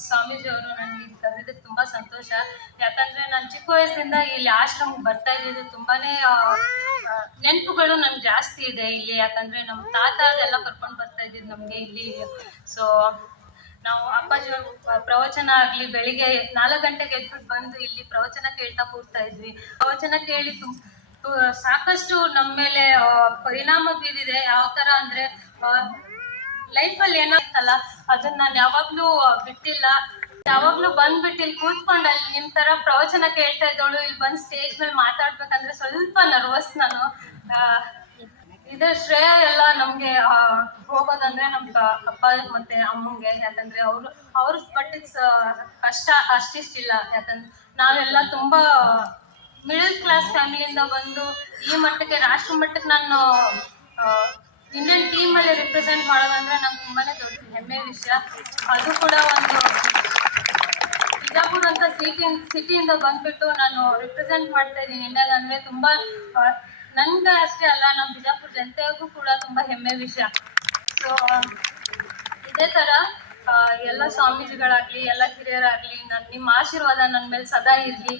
ಸ್ವಾಮೀಜಿ ಅವರು ನನಗೆ ಕರೆದಿದ್ದಕ್ಕೆ ತುಂಬ ಸಂತೋಷ. ಯಾಕಂದರೆ ನಾನು ಚಿಕ್ಕ ವಯಸ್ಸಿಂದ ಇಲ್ಲಿ ಆಶ್ರಮಕ್ಕೆ ಬರ್ತಾ ಇದ್ದಿದ್ದು ತುಂಬಾ ನೆನಪುಗಳು ನಮ್ಗೆ ಜಾಸ್ತಿ ಇದೆ ಇಲ್ಲಿ. ಯಾಕಂದರೆ ನಮ್ಮ ತಾತ ಅದೆಲ್ಲ ಕರ್ಕೊಂಡು ಬರ್ತಾ ಇದ್ದಿದ್ದು ನಮಗೆ ಇಲ್ಲಿ. ಸೊ ನಾವು ಅಪ್ಪಾಜಿಯವರು ಪ್ರವಚನ ಆಗಲಿ ಬೆಳಿಗ್ಗೆ 4 ಗಂಟೆಗೆ ಎದ್ಬಿಟ್ಟು ಬಂದು ಇಲ್ಲಿ ಪ್ರವಚನ ಕೇಳ್ತಾ ಕೂರ್ತಾ ಇದ್ವಿ. ಪ್ರವಚನ ಕೇಳಿ ಸಾಕಷ್ಟು ನಮ್ಮ ಮೇಲೆ ಪರಿಣಾಮ ಬೀರಿದೆ. ಯಾವ ಥರ ಅಂದರೆ ಲೈಫಲ್ಲಿ ಏನಾಗ್ತಲ್ಲ ಅದನ್ನ ನಾನು ಯಾವಾಗಲೂ ಬಿಟ್ಟಿಲ್ಲ. ಯಾವಾಗಲೂ ಬಂದ್ಬಿಟ್ಟು ಇಲ್ಲಿ ಕೂತ್ಕೊಂಡು ಅಲ್ಲಿ ನಿಮ್ಮ ಥರ ಪ್ರವಚನ ಕೇಳ್ತಾ ಇದ್ದವಳು ಇಲ್ಲಿ ಬಂದು ಸ್ಟೇಜ್ ಮೇಲೆ ಮಾತಾಡ್ಬೇಕಂದ್ರೆ ಸ್ವಲ್ಪ ನರ್ವಸ್ ನಾನು. ಇದರ ಶ್ರೇಯ ಎಲ್ಲ ನಮಗೆ ಹೋಗೋದಂದ್ರೆ ನಮ್ಮ ಅಪ್ಪ ಮತ್ತು ಅಮ್ಮಂಗೆ. ಯಾಕಂದರೆ ಅವ್ರು ಪಟ್ಟಿದ್ದ ಕಷ್ಟ ಅಷ್ಟಿಷ್ಟಿಲ್ಲ. ಯಾಕಂದ್ರೆ ನಾವೆಲ್ಲ ತುಂಬ ಮಿಡಲ್ ಕ್ಲಾಸ್ ಫ್ಯಾಮಿಲಿಯಿಂದ ಬಂದು ಈ ಮಟ್ಟಕ್ಕೆ ರಾಷ್ಟ್ರ ಮಟ್ಟಕ್ಕೆ ನಾನು ಇಂಡಿಯನ್ ಟೀಮಲ್ಲಿ ರಿಪ್ರೆಸೆಂಟ್ ಮಾಡೋದಂದ್ರೆ ನಂಗೆ ತುಂಬಾ ದೊಡ್ಡ ಹೆಮ್ಮೆ ವಿಷಯ. ಅದು ಕೂಡ ಒಂದು ಬಿಜಾಪುರ ಅಂತ ಸಿಟಿಯಿಂದ ಬಂದ್ಬಿಟ್ಟು ನಾನು ರಿಪ್ರೆಸೆಂಟ್ ಮಾಡ್ತಾ ಇದ್ದೀನಿ ಇಂಡಿಯಾಗ ಅಂದರೆ ತುಂಬ ನನಗೆ ಅಷ್ಟೇ ಅಲ್ಲ, ನಮ್ಮ ಬಿಜಾಪುರ ಜನತೆಗೂ ಕೂಡ ತುಂಬ ಹೆಮ್ಮೆ ವಿಷಯ. ಸೊ ಇದೇ ಥರ ಎಲ್ಲ ಸ್ವಾಮೀಜಿಗಳಾಗಲಿ ಎಲ್ಲ ಹಿರಿಯರಾಗಲಿ ನಿಮ್ಮ ಆಶೀರ್ವಾದ ನನ್ನ ಮೇಲೆ ಸದಾ ಇರಲಿ.